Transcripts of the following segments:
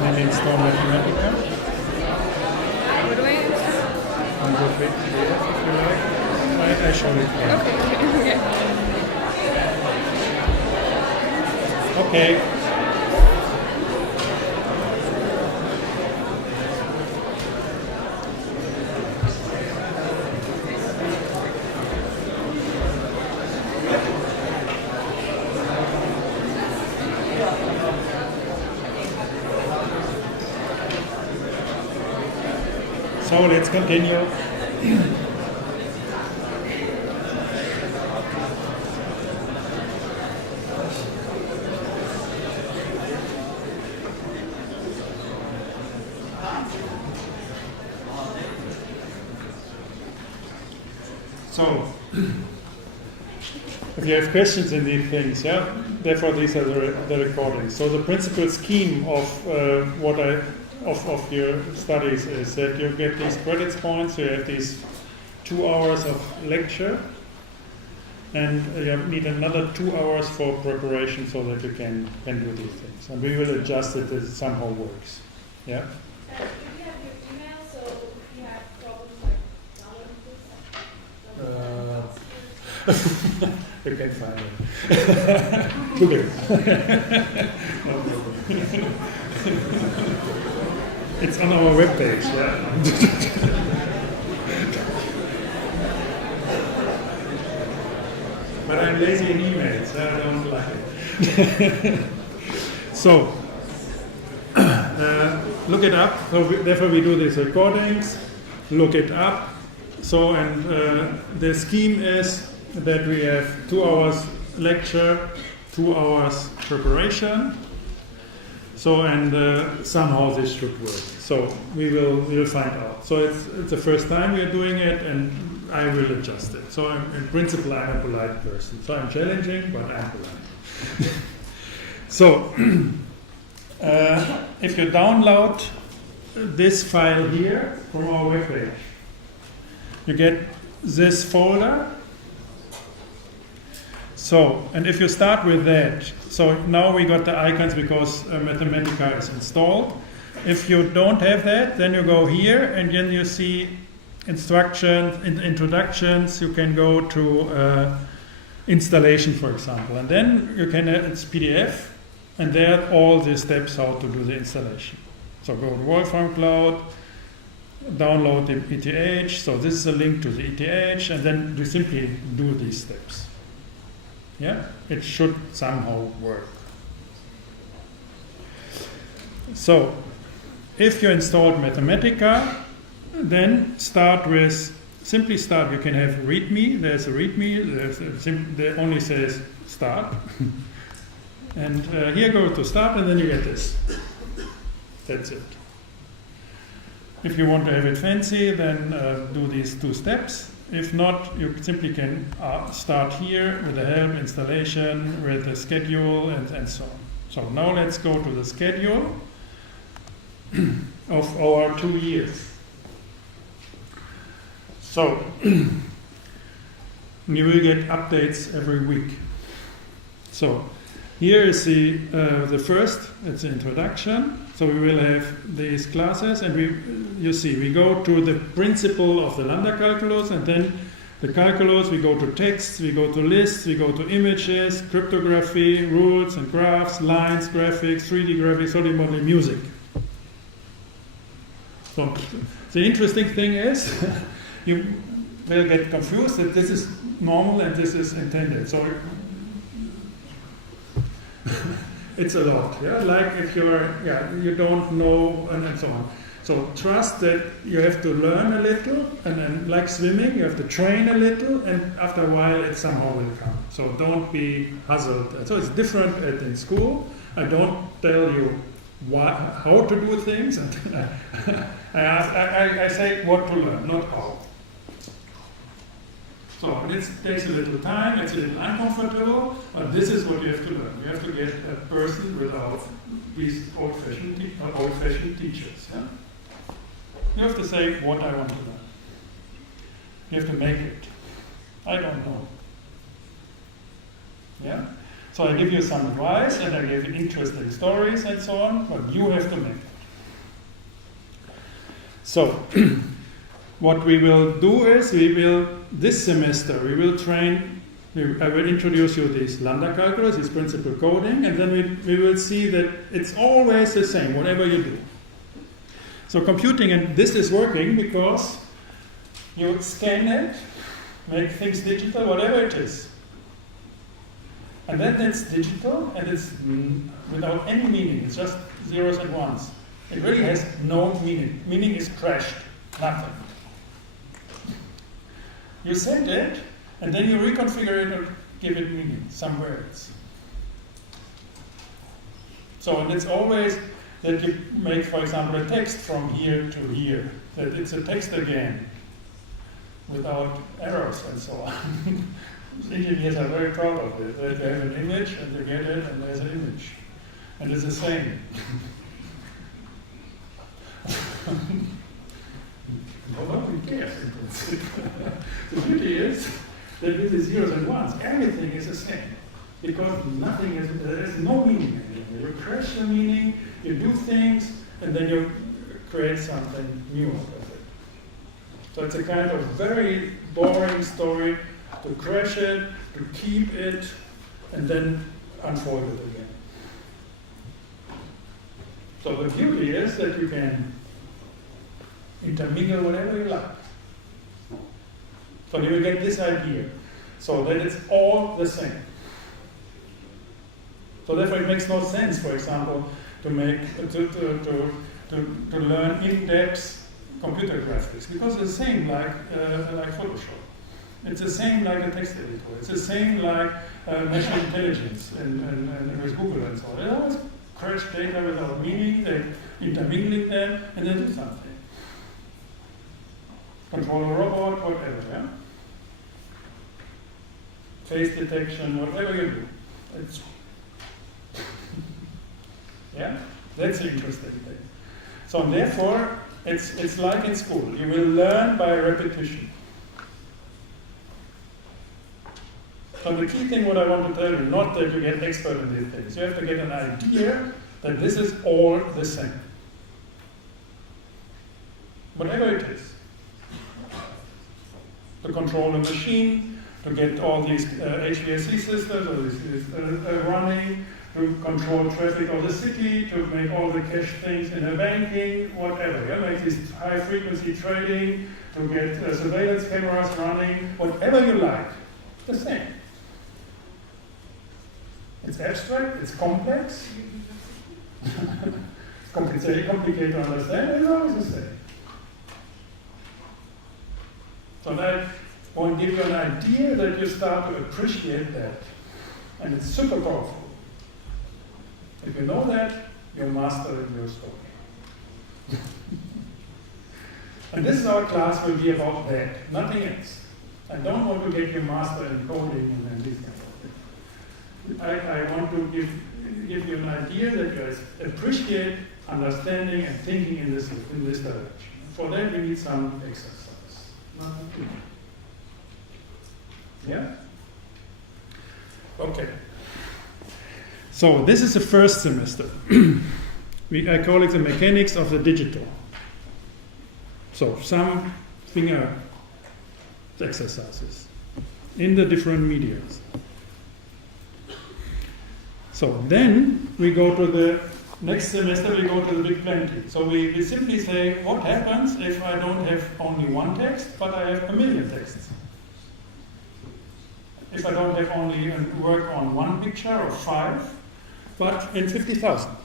maybe install Mathematica. What do I install? On the PDF if you like. I show it here. Okay. Okay. So let's continue. So, if you have questions in these things, yeah, therefore these are the recordings. So the principal scheme of of your studies is that you get these credits points, you have these 2 hours of lecture, and you need another 2 hours for preparation so that you can do these things. And we will adjust it as it somehow works. Yeah? Do you have your email, so if you have problems like downloading this? You can find it. Google. No problem. It's on our webpage, yeah. But I'm lazy in emails, I don't like it. So, look it up. So therefore we do these recordings. Look it up. So, and the scheme is that we have 2 hours lecture, 2 hours preparation. So, and somehow this should work. So we will find out. So it's the first time we are doing it, and I will adjust it. So in principle, I'm a polite person. So I'm challenging, but I'm polite. So if you download this file here from our webpage, you get this folder. So, and if you start with that, so now we got the icons because Mathematica is installed. If you don't have that, then you go here and then you see instructions, introductions. You can go to installation, for example, and then you can, it's PDF, and there are all the steps how to do the installation. So go to Wolfram Cloud, download the ETH. So this is a link to the ETH, and then you simply do these steps. Yeah, it should somehow work. So, if you installed Mathematica, then simply start. You can have README. There's a README. There only says start. And here go to start, and then you get this. That's it. If you want to have it fancy, then do these 2 steps. If not, you simply can start here with the help, installation, with the schedule, and so on. So now let's go to the schedule of our 2 years. So you will get updates every week. So here is the first, it's the introduction. So we will have these classes, and you see, we go to the principle of the lambda calculus, and then the calculus, we go to texts, we go to lists, we go to images, cryptography, rules and graphs, lines, graphics, 3D graphics, solid modeling, music. So the interesting thing is, you will get confused that this is normal and this is intended. So it's a lot, yeah. Like if you don't know, and so on. So trust that you have to learn a little, and then like swimming, you have to train a little, and after a while it somehow will come. So don't be puzzled. So it's different in school. I don't tell you how to do things. I say what to learn, not how. So it takes a little time, it's a little uncomfortable, but this is what you have to learn. You have to get a person without these old-fashioned teachers. Yeah? You have to say what I want to learn. You have to make it. I don't know. Yeah? So I give you some advice and I give you interesting stories and so on, but you have to make it. So what we will do is this semester, we will train, I will introduce you this lambda calculus, this principal coding, and then we will see that it's always the same, whatever you do. So computing, and this is working because you scan it, make things digital, whatever it is. And then it's digital and it's without any meaning, it's just zeros and ones. It really has no meaning. Meaning is crashed, nothing. You send it, and then you reconfigure it or give it meaning somewhere else. So, and it's always that you make, for example, a text from here to here, that it's a text again, without errors and so on. Engineers are very proud of it. They have an image, and they get it, and there's an image. And it's the same. Nobody cares. The beauty is that with the zeros and ones, everything is the same. Because nothing is, there is no meaning anymore. You crash the meaning, you do things, and then you create something new out of it. So it's a kind of very boring story to crash it, to keep it, and then unfold it again. So the beauty is that you can intermingle whatever you like. So you will get this idea. So that it's all the same. So therefore it makes no sense, for example, to learn in-depth computer graphics, because it's the same like Photoshop. It's the same like a text editor. It's the same like machine intelligence and with Google and so on. They always crash data without meaning, they intermingling them, and then do something. Control a robot, whatever, yeah? Face detection, whatever you do. It's yeah? That's the interesting thing. So therefore, it's like in school. You will learn by repetition. So the key thing what I want to tell you, not that you get expert in these things. You have to get an idea that this is all the same. Whatever it is. To control a machine, to get all these HVAC systems or these running, to control traffic of the city, to make all the cash things in the banking, whatever. Yeah? Make this high frequency trading, to get surveillance cameras running, whatever you like. The same. It's abstract, it's complex, it's complicated to understand, it's always the same. So that will give you an idea that you start to appreciate that. And it's super powerful. If you know that, you master in your story. And this is our class will be about that, nothing else. I don't want to get you master in coding and these kind of things. I want to give you an idea that you appreciate understanding and thinking in this direction. For that we need some exercise. Yeah? Okay. So this is the first semester. I call it the mechanics of the digital. So some finger exercises in the different medias. So then we go to the next semester, we go to the big plenty. So we simply say, what happens if I don't have only one text, but I have a million texts? If I don't have only work on one picture or 5, but in 50,000.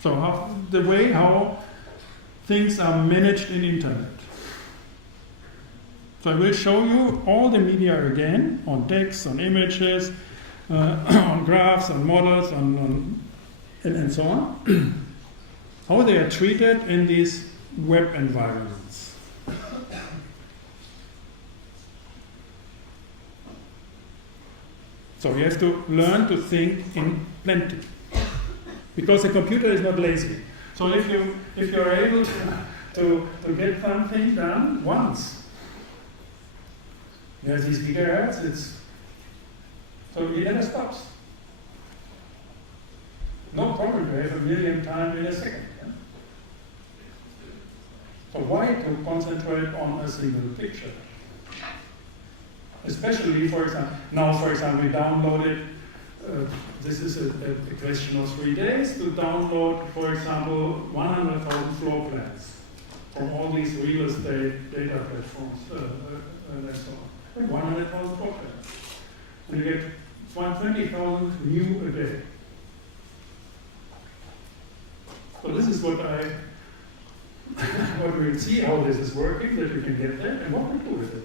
So the way how things are managed in internet. So I will show you all the media again, on text, on images, on graphs, on models, and so on, how they are treated in these web environments. So you have to learn to think in plenty, because the computer is not lazy. So if you're able to get something done once, there's these gigahertz, it's So he never stops. No problem to have a million times in a second. Yeah? So why to concentrate on a single picture? Especially, for example, now, for example, we downloaded, this is a question of 3 days, to download, for example, 100,000 floor plans from all these real estate data platforms and so on. 100,000 floor plans. And you get 20,000 new a day. So this is what what we'll see how this is working, that you can get there, and what we do with it.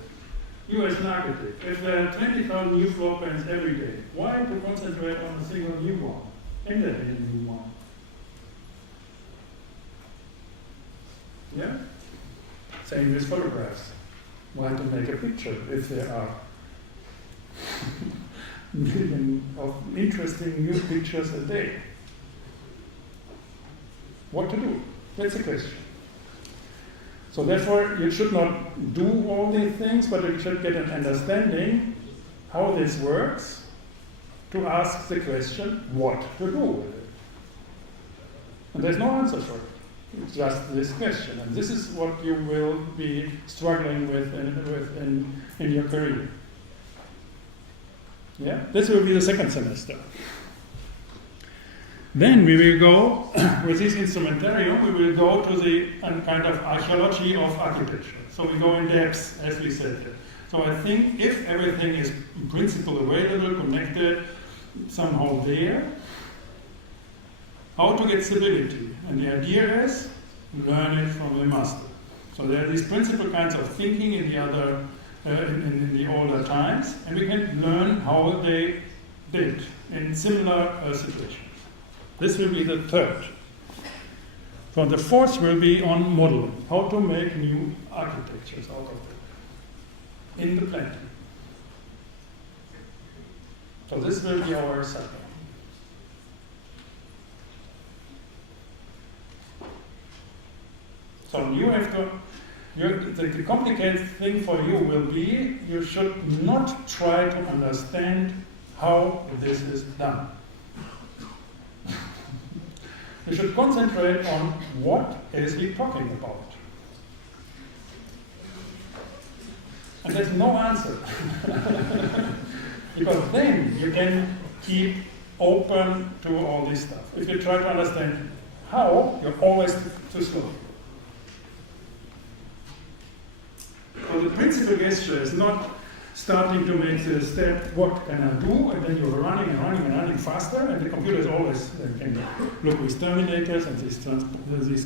You as an architect, if there are 20,000 new floor plans every day, why to concentrate on a single new one? And then a new one. Yeah? Same with photographs. Why to make a picture if there are millions of interesting new pictures a day? What to do? That's the question. So therefore, you should not do all these things, but you should get an understanding how this works to ask the question, what to do with it. And there's no answer for it. It's just this question. And this is what you will be struggling with in your career. Yeah? This will be the second semester. Then we will go, with this instrumentarium, we will go to the kind of archaeology of architecture. So we go in depth, as we said. So I think if everything is in principle available, connected, somehow there, how to get stability. And the idea is, learn it from the master. So there are these principal kinds of thinking in the other, in the older times, and we can learn how they did in similar situations. This will be the third. So the fourth will be on modeling, how to make new architectures out of it in the planting. So this will be our cycle. So you have to, the complicated thing for you will be, you should not try to understand how this is done. You should concentrate on what is he talking about. And there's no answer. Because then you can keep open to all this stuff. If you try to understand how, you're always too slow. So the principal gesture is not starting to make the step, what can I do? And then you're running and running and running faster, and the computer is always, can look with terminators and this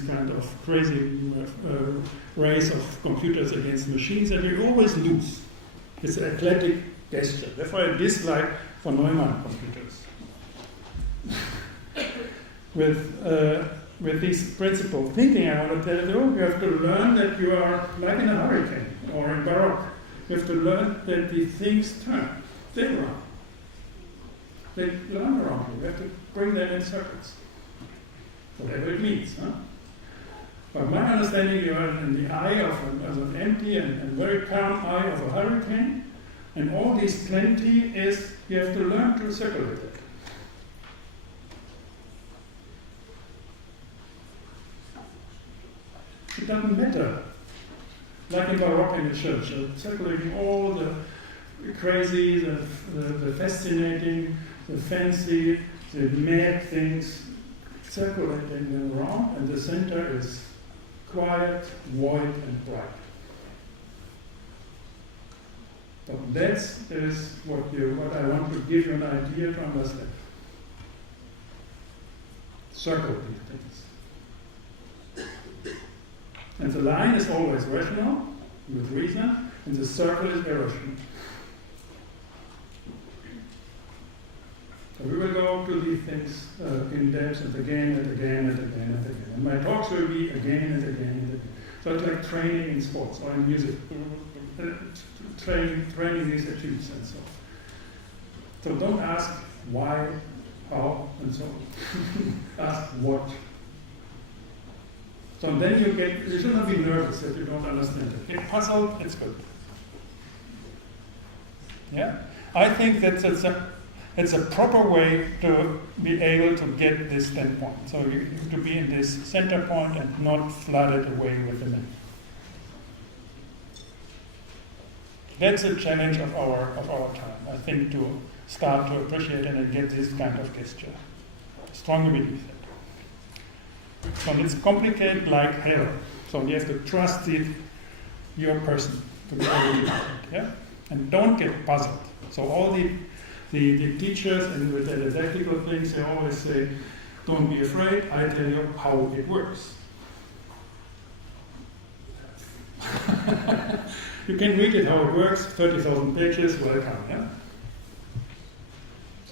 kind of crazy race of computers against machines, and you always lose. It's an athletic gesture. Therefore I dislike von Neumann computers. With this principle thinking, I want to tell you, you have to learn that you are like in a hurricane or in Baroque. You have to learn that the things turn. They run. They run around you. You have to bring them in circles. Whatever it means. Huh? But my understanding, you are in the eye of an empty and very calm eye of a hurricane, and all this plenty is, you have to learn to circulate it. It doesn't matter. Like in Baroque in the church, circulating all the crazy, the fascinating, the fancy, the mad things, circulating them around, and the center is quiet, white, and bright. So that is what I want to give you an idea to understand. Circle these things. And the line is always rational, with reason, and the circle is irrational. So we will go to these things in depth and again and again and again and again. And my talks will be again and again and again. So it's like training in sports or in music. Training these attitudes and so on. So don't ask why, how, and so on. Ask what. So then you should not be nervous if you don't understand it. Get puzzled, it's good. Yeah? I think that's It's a proper way to be able to get this 10 points. So you have to be in this center point and not flood it away with the menu. That's a challenge of our time, I think, to start to appreciate it and get this kind of gesture. I strongly believe that. So it's complicated like hell. So you have to trust your person to be able to do it, yeah? And don't get puzzled. So all the teachers and with the didactical things, they always say, don't be afraid, I tell you how it works. You can read it how it works, 30,000 pages, welcome, yeah?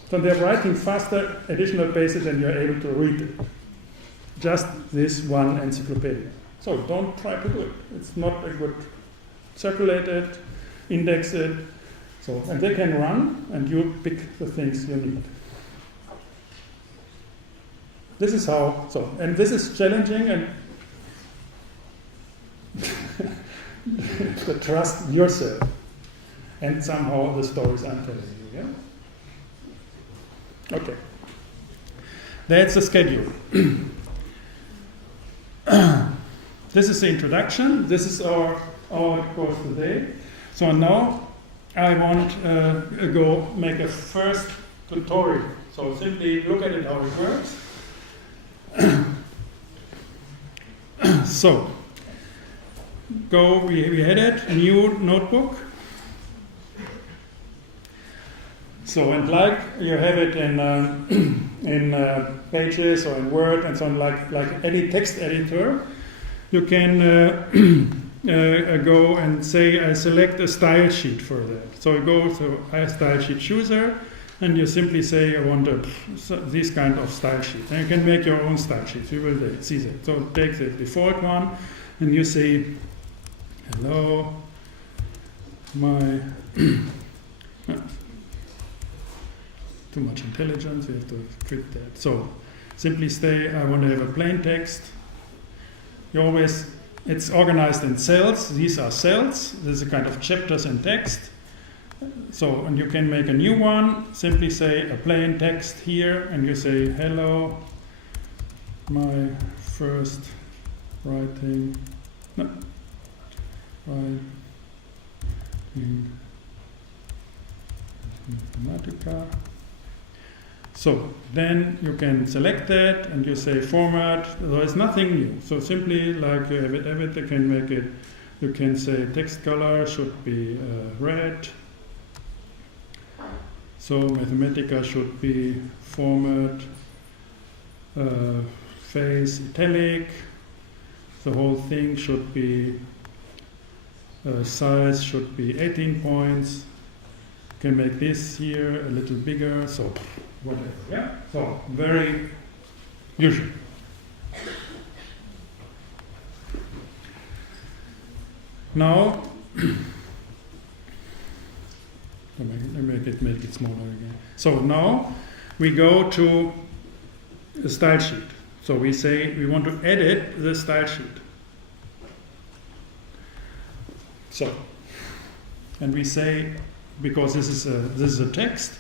So they're writing faster additional pages and you're able to read it. Just this one encyclopedia. So don't try to do it. It's not a good, circulate it, index it. So, and they can run and you pick the things you need. This is how, and this is challenging and to trust yourself. And somehow the stories I'm telling you, yeah? Okay. That's the schedule. This is the introduction. This is our course today. So now I want to go make a first tutorial. So simply look at it how it works. So we had it, new notebook. So and like you have it in Pages or in Word and so on, like any text editor, you can go and say I select a style sheet for that. So you go to a style sheet chooser and you simply say I want this kind of style sheet. And you can make your own style sheet. You will see that. So take the default one and you say hello, my too much intelligence, we have to treat that. So simply say I want to have a plain text. It's organized in cells. These are cells. There's a kind of chapters in text. So, and you can make a new one. Simply say a plain text here, and you say, hello, my first writing. No. In Mathematica. So then you can select that and you say format. There is nothing new. So simply like you have it, you can make it. You can say text color should be red. So Mathematica should be format, face italic. The whole thing should be size should be 18 points. You can make this here a little bigger. So whatever. Yeah. So very usual. Now make it smaller again. So now we go to the style sheet. So we say we want to edit the style sheet. So, and we say, because this is a text,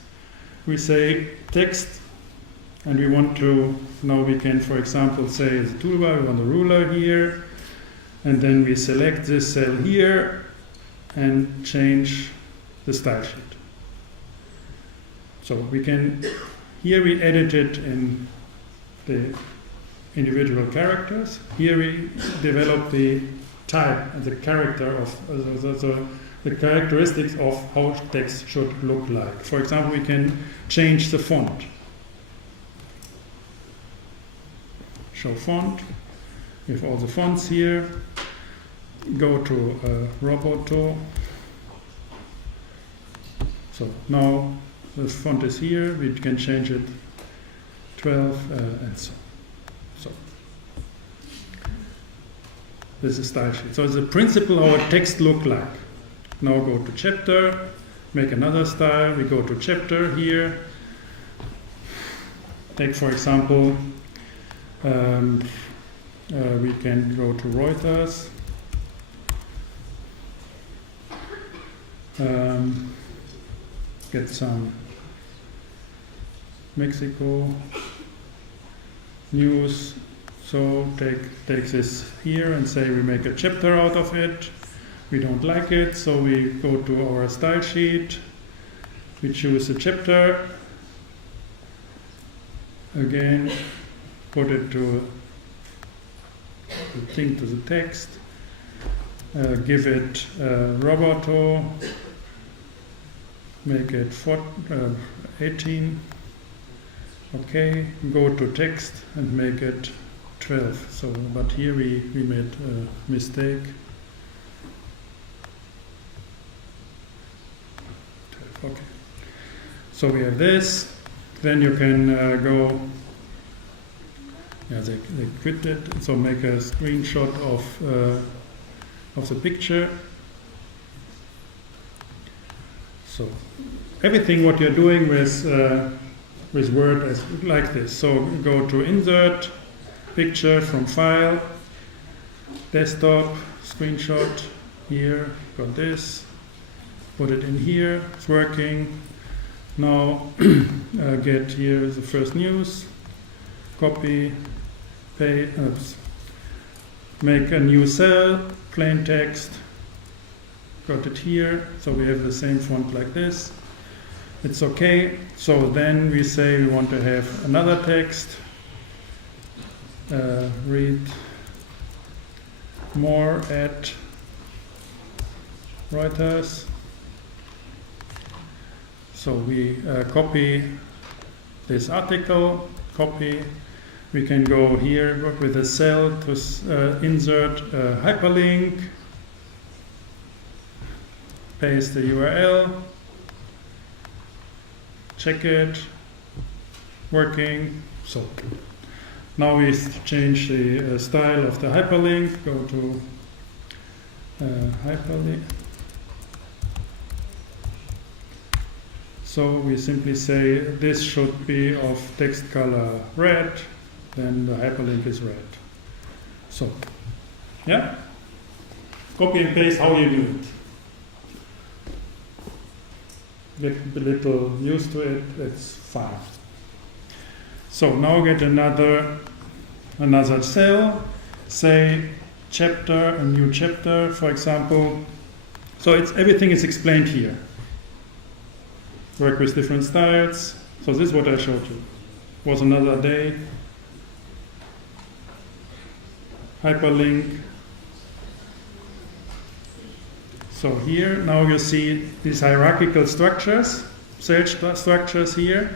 we say text, and we want to, now we can, for example, say the toolbar, we want the ruler here, and then we select this cell here and change the style sheet. So we can, here we edit it in the individual characters. Here we develop the type and the character of the characteristics of how text should look like. For example, we can change the font. Show font. We have all the fonts here. Go to Roboto. So now the font is here. We can change it 12 and so on. So this is style sheet. So it's a principle how a text look like. Now go to chapter, make another style. We go to chapter here. Take for example, we can go to Reuters. Get some Mexico, news. So take this here and say we make a chapter out of it. We don't like it, so we go to our style sheet. We choose a chapter. Again, put it to the thing, to the text. Give it Roboto. Make it 18. Okay, go to text and make it 12. So, but here we made a mistake. 12, okay. So we have this. Then you can go. Yeah, they quit it. So make a screenshot of the picture. So everything what you're doing with Word is like this. So go to Insert, Picture from File, Desktop, Screenshot. Here, got this. Put it in here. It's working. Now get here the first news. Copy, paste. Make a new cell. Plain text. Got it here, so we have the same font like this. It's okay. So then we say we want to have another text. Read more at Reuters. So we copy this article, copy. We can go here with a cell to insert a hyperlink. Paste the URL, check it, working. So now we change the style of the hyperlink, go to hyperlink. So we simply say this should be of text color red, then the hyperlink is red. So, yeah, copy and paste how you do it. Get a little used to it, it's fine. So now get another cell, say chapter, a new chapter, for example. So everything is explained here. Work with different styles. So this is what I showed you. Was another day. Hyperlink. So here, now you see these hierarchical structures, cell structures here.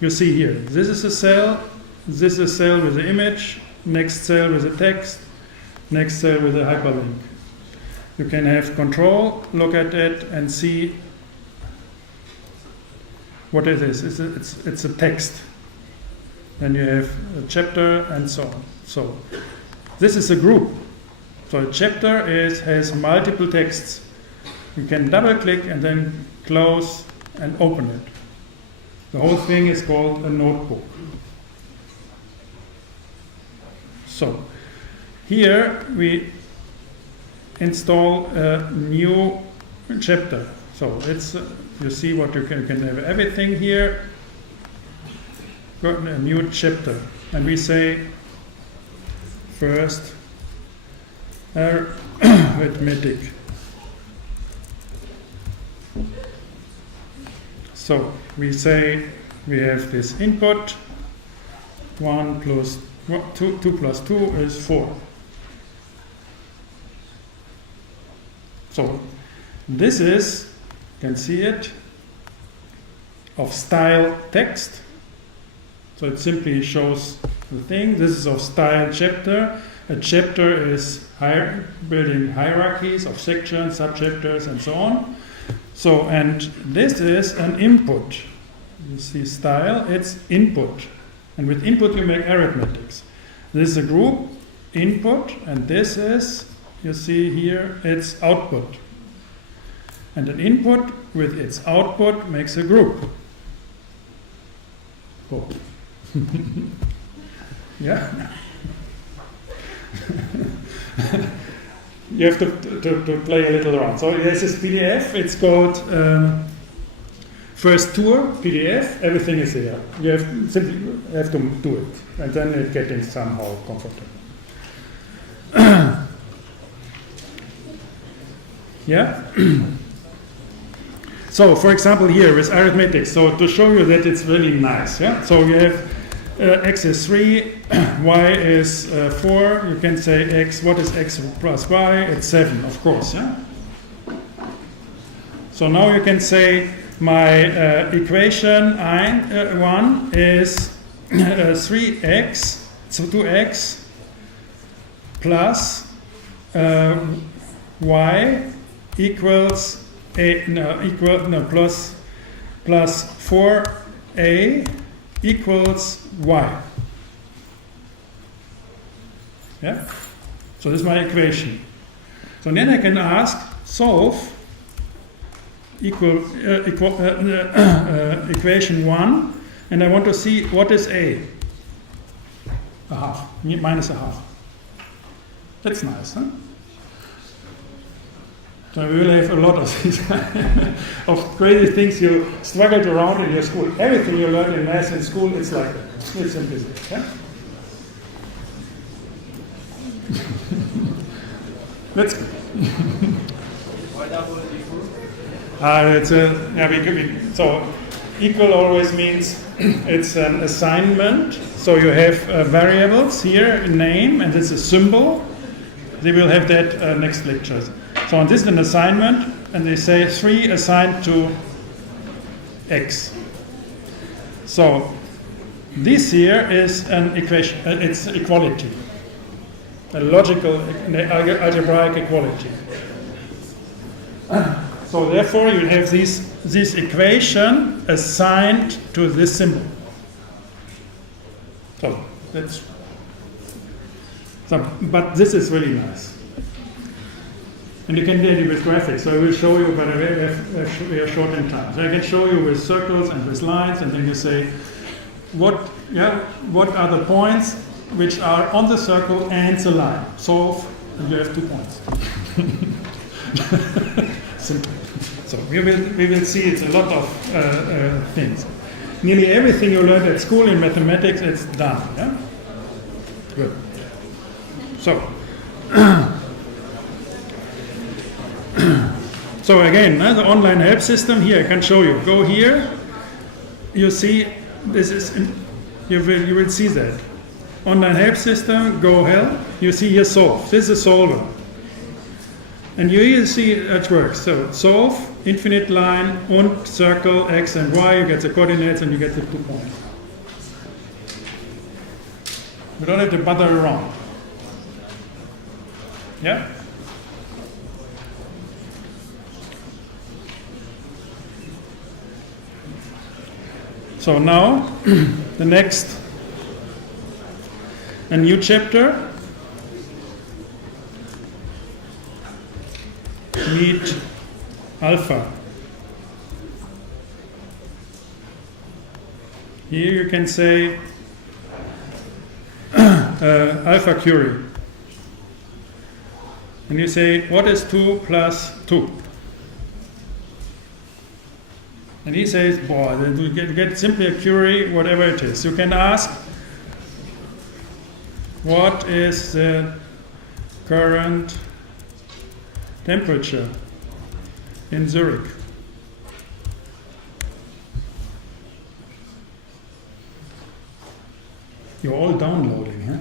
You see here, this is a cell, this is a cell with the image, next cell with the text, next cell with the hyperlink. You can have control, look at it and see what it is. It's a text. Then you have a chapter and so on. So this is a group. So a chapter has multiple texts. You can double click and then close and open it. The whole thing is called a notebook. So here we install a new chapter. So it's you see what you can have everything here. Got a new chapter, and we say first arithmetic. So we say we have this input, 2 plus 2 is 4. So this is, you can see it, of style text. So it simply shows the thing. This is of style chapter. A chapter is building hierarchies of sections, subchapters, and so on. So, and this is an input. You see style, it's input. And with input you make arithmetics. This is a group, input, and this is, you see here, it's output. And an input with its output makes a group. Oh. Yeah? You have to play a little around. So there's this PDF, it's called first tour, PDF, everything is there. You simply have to do it, and then it's getting somehow comfortable. Yeah? So, for example, here with arithmetic, so to show you that it's really nice, yeah? So you have x is 3, y is 4, you can say x, what is x plus y? It's 7, of course, yeah? So now you can say my equation 1 is 3x, so 2x plus y equals plus 4a equals y. Yeah? So this is my equation. So then I can ask, solve equation 1, and I want to see what is a half, minus a half. That's nice, huh? So we will have a lot of these of crazy things you struggled around in your school. Everything you learn in math in school, it's like that. It's simply that. Yeah? Let's. So equal always means it's an assignment. So you have variables here, name, and it's a symbol. They will have that next lecture. So this is an assignment, and they say 3 assigned to x. So this here is an equation. It's equality, a logical algebraic equality. So therefore, you have this equation assigned to this symbol. So that's. But this is really nice. And you can do it with graphics. So I will show you, but we are short in time. So I can show you with circles and with lines, and then you say, what are the points which are on the circle and the line? Solve, and you have 2 points. Simple. So we will see it's a lot of things. Nearly everything you learned at school in mathematics, it's done. Yeah? Good. So. So again, the online help system here, I can show you. Go here, you see, this is, you will see that. Online help system, go help, you see here solve. This is a solver. And you here see it works. So solve, infinite line, and circle, x and y, you get the coordinates and you get the 2 points. We don't have to bother around. Yeah? So now, the next, a new chapter, meet alpha. Here you can say alpha Curie. And you say, what is 2 plus 2? And he says, boy, then you get simply a Curie, whatever it is. You can ask, what is the current temperature in Zurich? You're all downloading, huh?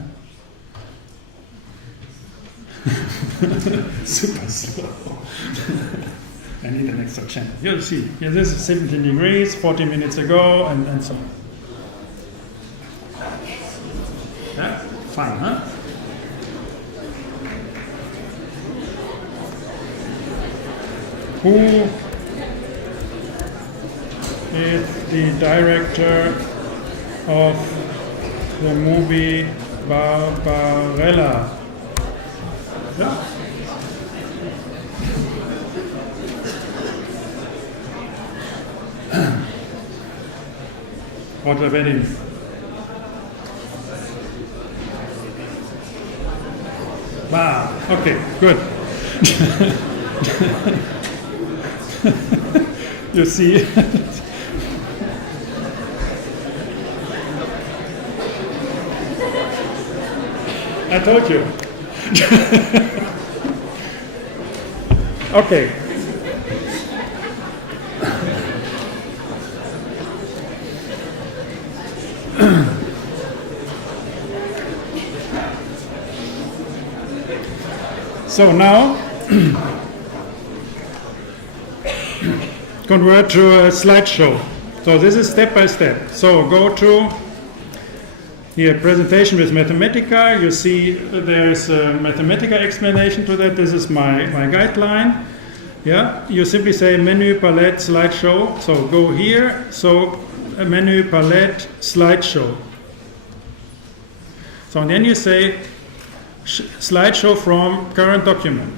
Super slow. I need an extra channel. You'll see. Yeah, this is 17 degrees, 40 minutes ago, and so on. Yeah? Fine, huh? Who is the director of the movie Barbarella? Yeah. What a wedding. Wow, okay, good. You see, I told you. Okay. So now, convert to a slideshow. So this is step by step. So go to here, presentation with Mathematica. You see there's a Mathematica explanation to that. This is my guideline. Yeah, you simply say menu, palette, slideshow. So go here. So menu, palette, slideshow. So and then you say slideshow from current document.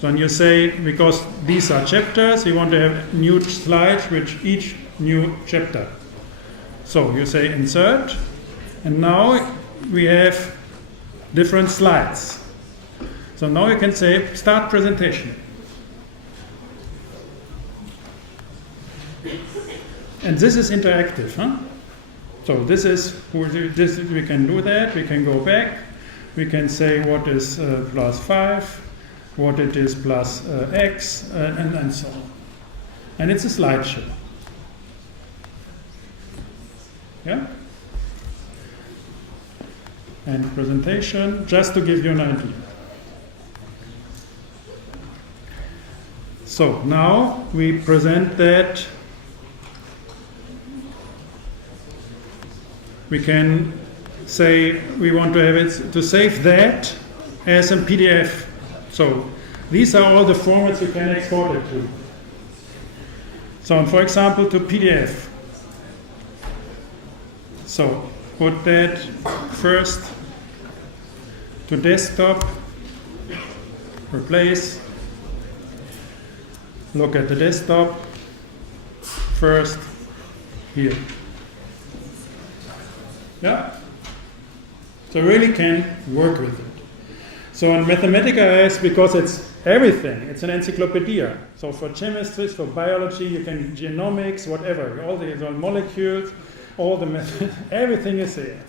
So and you say, because these are chapters, you want to have new slides with each new chapter. So you say insert, and now we have different slides. So now you can say start presentation. And this is interactive, huh? So this is, we can do that, we can go back, we can say what is plus 5, what it is plus x, and so on. And it's a slideshow. Yeah? And presentation, just to give you an idea. So now we present that. We can say we want to have it to save that as a PDF. So these are all the formats you can export it to. So for example, to PDF. So put that first to desktop, replace, look at the desktop, first here. Yeah? So really can work with it. So in Mathematica is because it's everything. It's an encyclopedia. So for chemistry, for biology, you can genomics, whatever, all the molecules, all the methods, everything is there.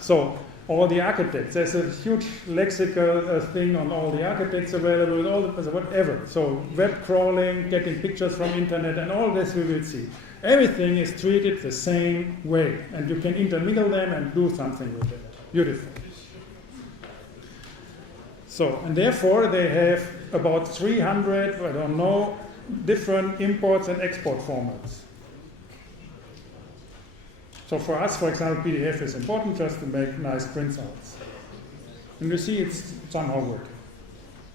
So all the architects, there's a huge lexical thing on all the architects available, all the whatever. So web crawling, getting pictures from internet, and all this we will see. Everything is treated the same way, and you can intermingle them and do something with it. Beautiful. So, and therefore they have about 300, I don't know, different imports and export formats. So for us, for example, PDF is important just to make nice prints outs. And you see it's somehow working.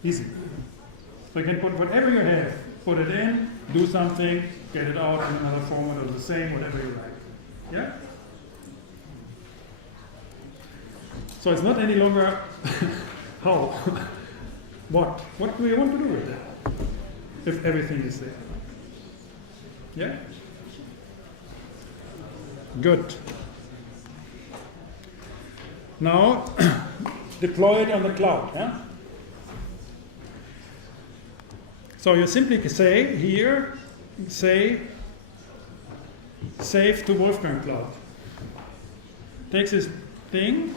Easy. So you can put whatever you have, put it in, do something, get it out in another format or the same, whatever you like. Yeah? So it's not any longer how, what do you want to do with it if everything is there? Yeah? Good. Now deploy it on the cloud. Yeah? So you simply say here, say save to Wolfgang Cloud. Takes this thing.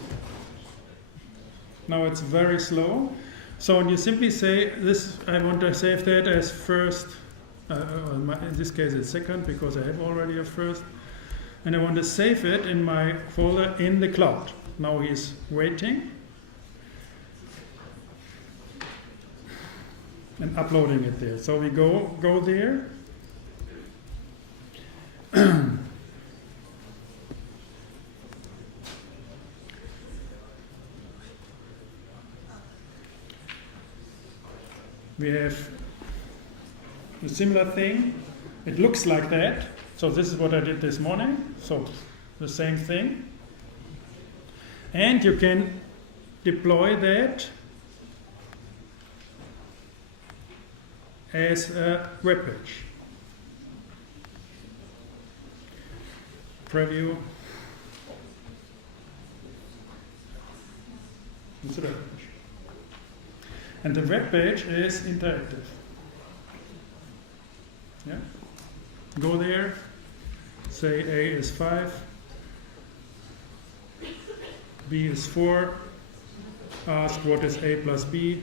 Now it's very slow. So you simply say this. I want to save that as first. In this case, it's second because I have already a first. And I want to save it in my folder in the cloud. Now he's waiting and uploading it there. So we go there. We have a similar thing. It looks like that. So this is what I did this morning. So the same thing. And you can deploy that as a web page. Preview. It's a web page. And the web page is interactive. Yeah? Go there, say A is 5, B is 4, ask what is a plus b.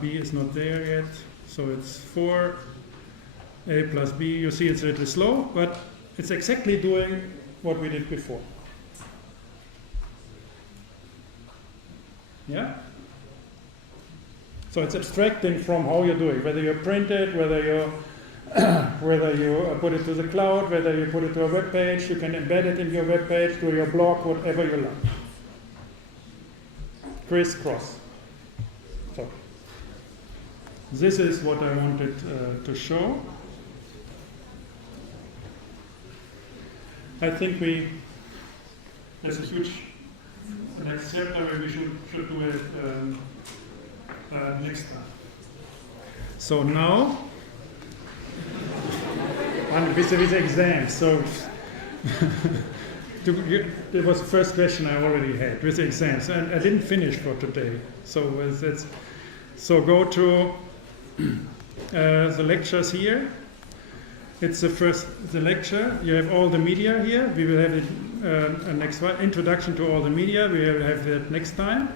B is not there yet, so it's 4. A plus b, you see it's a little slow, but it's exactly doing what we did before. Yeah? So it's abstracting from how you do it, whether you print it, whether you put it to the cloud, whether you put it to a web page, you can embed it in your web page, to your blog, whatever you like. Crisscross. So this is what I wanted to show. I think there's a huge next chapter where we should do it next time. So now, with the exam, so it was the first question I already had with the exams, and I didn't finish for today. So go to the lectures here. It's the lecture. You have all the media here. We will have it next one. Introduction to all the media. We will have that next time.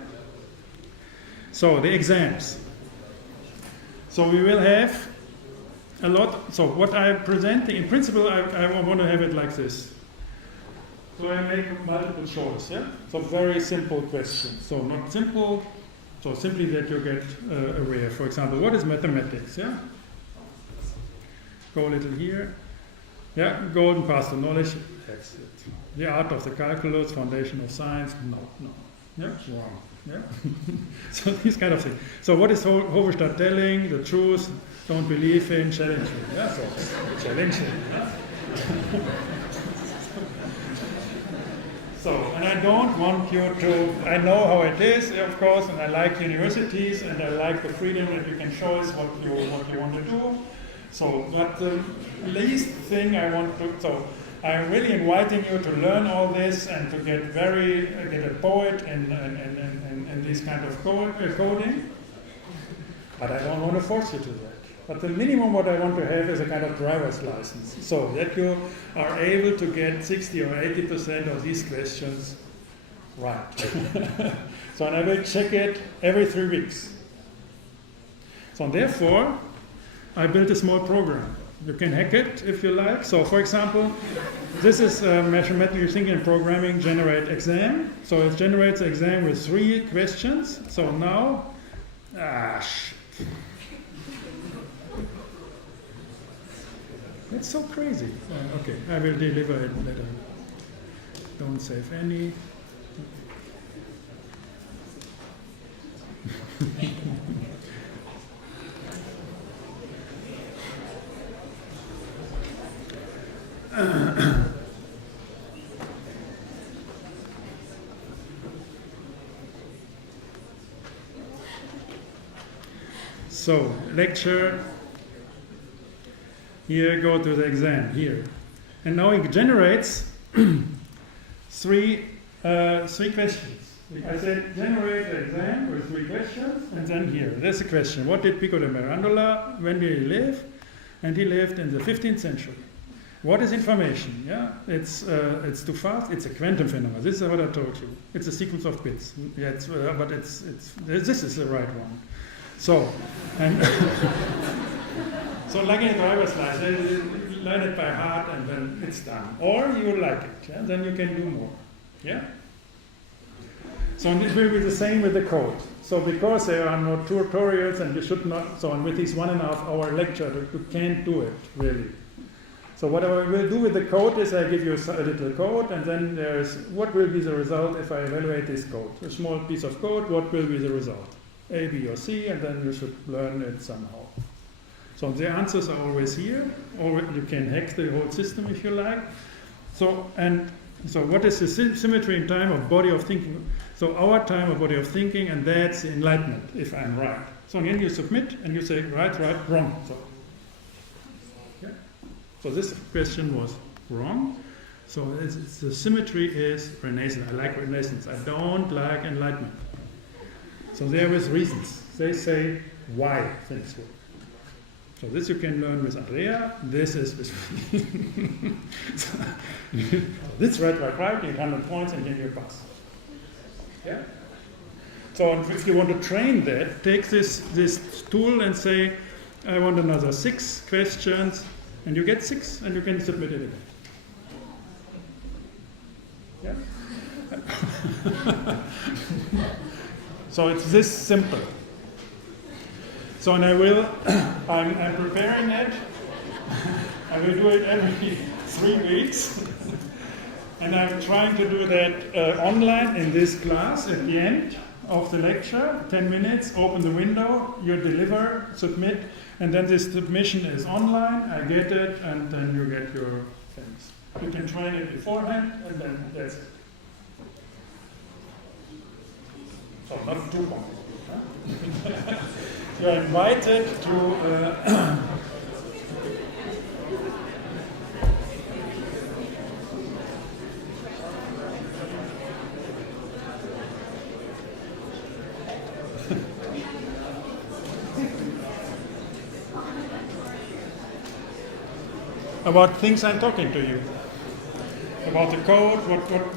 So the exams. So we will have a lot. So what I'm presenting, in principle, I want to have it like this. So I make multiple choice. Yeah. So very simple questions. So not simple. So simply that you get aware. For example, what is mathematics? Yeah. Go a little here. Yeah, golden path to knowledge. That's it. The art of the calculus, foundation of science. No. Yeah, wrong. Yeah. So these kind of things. So what is Hovestadt telling? The truth. Don't believe in. Challenge it. Yeah. So challenge it. Yeah? So, and I don't want you to. I know how it is, of course, and I like universities, and I like the freedom that you can choose what you want to do. So, but the least thing I want to, so I'm really inviting you to learn all this and to get a poet and this kind of coding. But I don't want to force you to that. But the minimum what I want to have is a kind of driver's license, so that you are able to get 60 or 80% of these questions right. So, and I will check it every 3 weeks. So therefore, I built a small program. You can hack it if you like. So for example, this is mathematical thinking and programming generate exam. So it generates an exam with 3 questions. So now, shit. It's so crazy. Okay, I will deliver it later. Don't save any. So, lecture. Here, go to the exam, here. And now it generates 3 questions. I said generate the exam with 3 questions, and then here, there's a question. What did Pico de Mirandola, when did he live? And he lived in the 15th century. What is information? Yeah, it's too fast. It's a quantum phenomenon. This is what I told you. It's a sequence of bits. Yeah, but this is the right one. So, and so like in a driver's license, you learn it by heart and then it's done. Or you like it, yeah? Then you can do more. Yeah. So and it will be the same with the code. So because there are no tutorials and you should not. So and with this 1.5 hour lecture, you can't do it really. So what I will do with the code is I give you a little code, and then there's what will be the result if I evaluate this code. A small piece of code, what will be the result? A, B, or C, and then you should learn it somehow. So the answers are always here, or you can hack the whole system if you like. So what is the symmetry in time of body of thinking? So our time of body of thinking, and that's the enlightenment, if I'm right. So again, you submit, and you say right, wrong. So this question was wrong. So the symmetry is Renaissance. I like Renaissance. I don't like Enlightenment. So there is reasons. They say why things work. So this you can learn with Andrea. This is with me. So this right, you get 100 points and then you pass. Yeah? So if you want to train that, take this tool and say, I want another 6 questions, and you get 6, and you can submit it again. Yeah? So it's this simple. So and I'm preparing it. I will do it every 3 weeks. And I'm trying to do that online in this class at the end of the lecture, 10 minutes, open the window, you deliver, submit, and then this submission is online, I get it, and then you get your things. You can train it beforehand, and then that's it. So not too complicated. Huh? You are invited to about things I'm talking to you. About the code,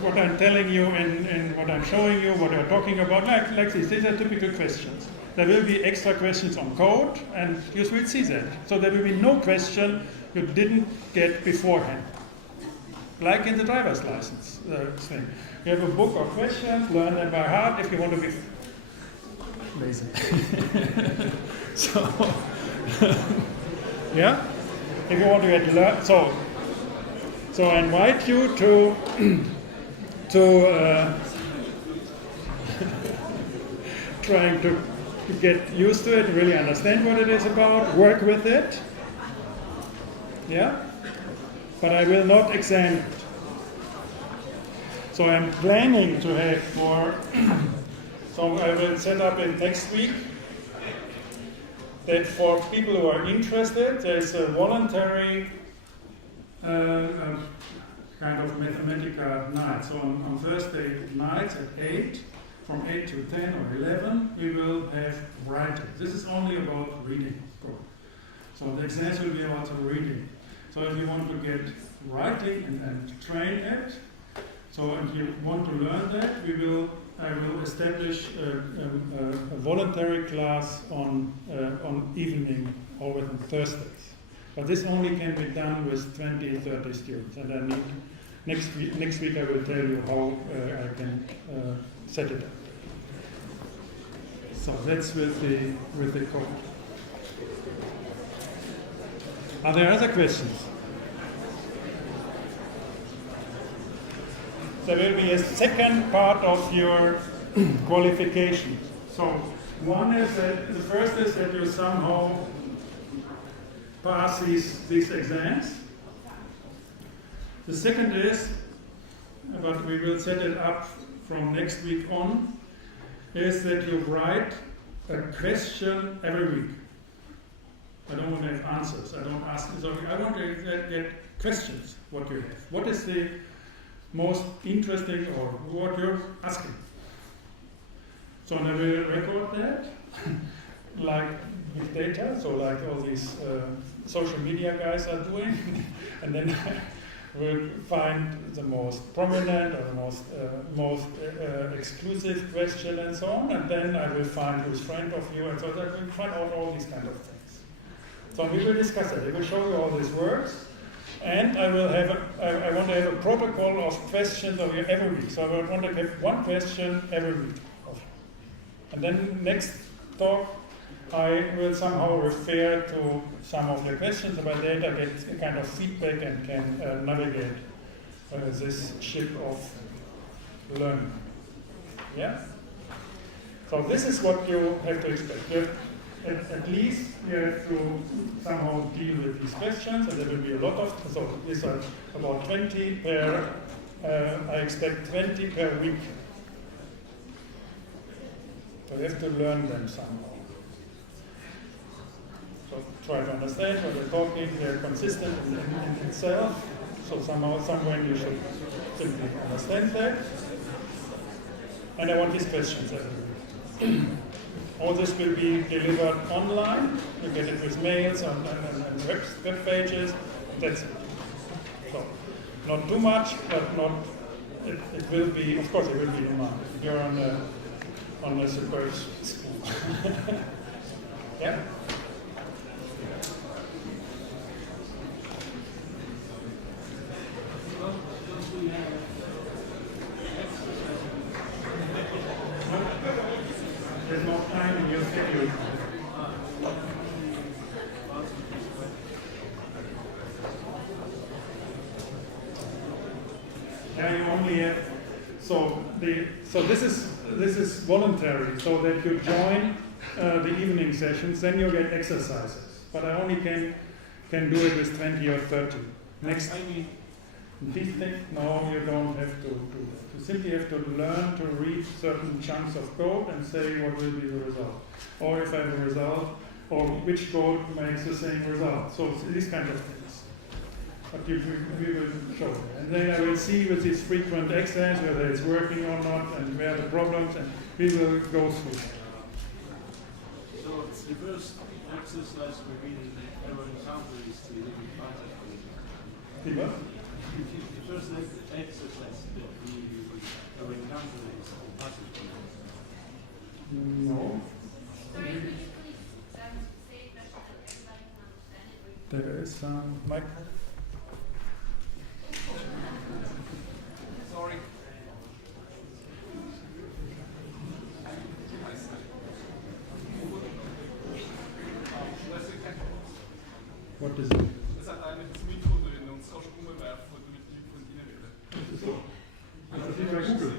what I'm telling you and what I'm showing you, what I'm talking about, like this. These are typical questions. There will be extra questions on code, and you will see that. So there will be no question you didn't get beforehand. Like in the driver's license thing. You have a book of questions, learn them by heart if you want to be lazy. So, yeah? If you want to get learn, so I invite you to trying to get used to it, really understand what it is about, work with it. Yeah? But I will not examine it. So I'm planning to have more, so I will set up it next week, that for people who are interested, there's a voluntary kind of mathematical night. So on Thursday nights at 8, from 8 to 10 or 11, we will have writing. This is only about reading. So the exams will be about reading. So if you want to get writing and train it, so if you want to learn that, I will establish a voluntary class on evening or on Thursdays. But this only can be done with 20, 30 students. And I need, next week I will tell you how I can set it up. So that's with the code. Are there other questions? There will be a second part of your qualification. So one is that the first is that you somehow pass these exams. The second is, but we will set it up from next week on, is that you write a question every week. I don't want to have answers. I don't ask. So I want to get questions. What you have. What is the most interesting or what you're asking? So I will record that, like big data. So like all these social media guys are doing, and then we'll find the most prominent or the most exclusive question and so on, and then I will find who's friend of you, and so I will find out all these kind of things. So we will discuss it. I will show you how this works, and I will have I want to have a protocol of questions every week. So I want to have one question every week, and then next talk I will somehow refer to some of the questions about data, get a kind of feedback, and can navigate this ship of learning. Yeah? So this is what you have to expect. At least you have to somehow deal with these questions, and there will be a lot of, so these are about 20 per, I expect 20 per week. So you have to learn them somehow. So try to understand what they're talking, they're consistent in itself. So somehow, somewhere you should simply understand that. And I want these questions every week. All this will be delivered online. You get it with mails and web pages. That's it. So not too much, but not. It will be. Of course, it will be demand. If you're on unless it goes to school. Yeah? There's no time in your schedule. Yeah, you only have, so this is voluntary, so that you join the evening sessions, then you get exercises. But I only can do it with 20 or 30. Next, these things, no, you don't have to do that. You simply have to learn to read certain chunks of code and say what will be the result. Or if I have a result, or which code makes the same result. So these kind of things. But we will show it. And then I will see with these frequent exams whether it's working or not and where the problems, and we will go through that. So the first exercise we will ever encounter is the living concept. The what? The first exercise that we ever encounter is the passive. No. Sorry, could you please say a question that everybody can understand it? There is some mic. Sorry. What is it? Es hat das Mikro drin und es auch schon umwerfen und mit Typ von Ihnen reden. So. Das ist wie bei Google.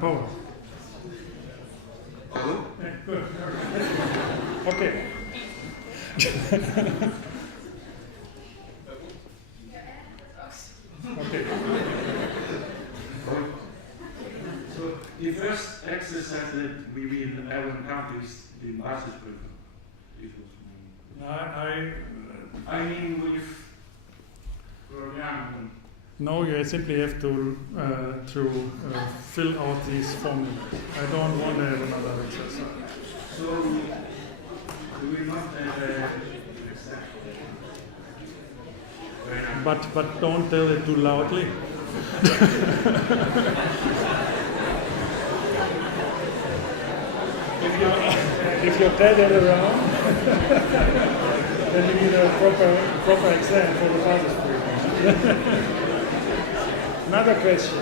Power. Yeah, good. Okay. Okay. So the first exercise that we will ever encounter is the passive program. I mean with programming. No, you simply have to fill out these formulas. I don't want to have another exercise. So we will not have But don't tell it too loudly. if you tell it around, then you need a proper exam for the participant. Another question.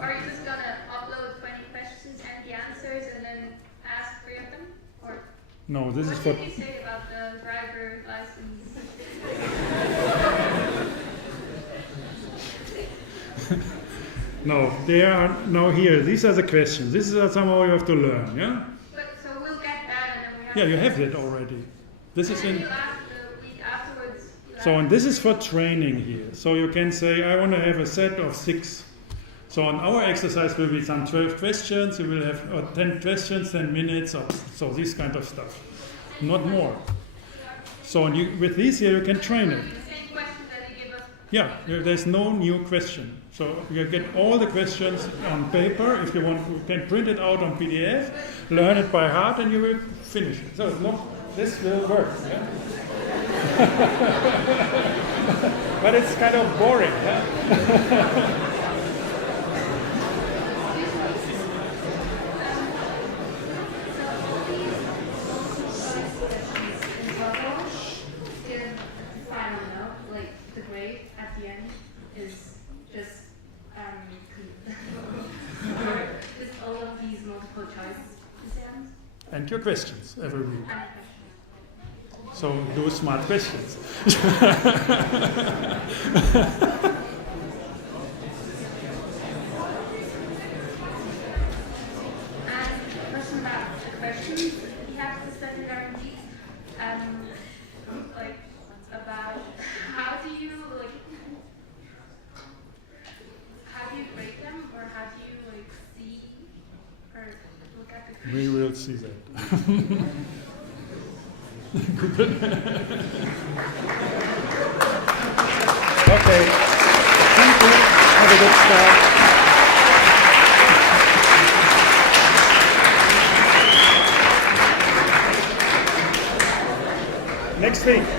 Are you just gonna upload 20 questions and the answers and then ask 3 of them? Or No, this is what for. did you say about the driver license? No, they are now here. These are the questions. This is somehow you have to learn. Yeah. But so we'll get that and then we have. Yeah, you have that already. This is And then in. you ask the week afterwards. So, and this is for training here. So you can say, I want to have a set of 6. So on our exercise will be some 12 questions. You will have 10 questions, 10 minutes, or so this kind of stuff. Not more. So with these here, you can train it. The same question that they give us. Yeah, there's no new question. So you get all the questions on paper. If you want, you can print it out on PDF, learn it by heart, and you will finish it. So this will work. Yeah? But it's kind of boring. Yeah? Final note, like the grade at the end is just just all of these multiple choice exams And your questions every week. and questions. So do smart questions. And a question about the questions we have to study in R&D, like about how do you grade them, or how do you like see or look at the questions? We will see that. Okay. Thank you. Have a good start. Next week.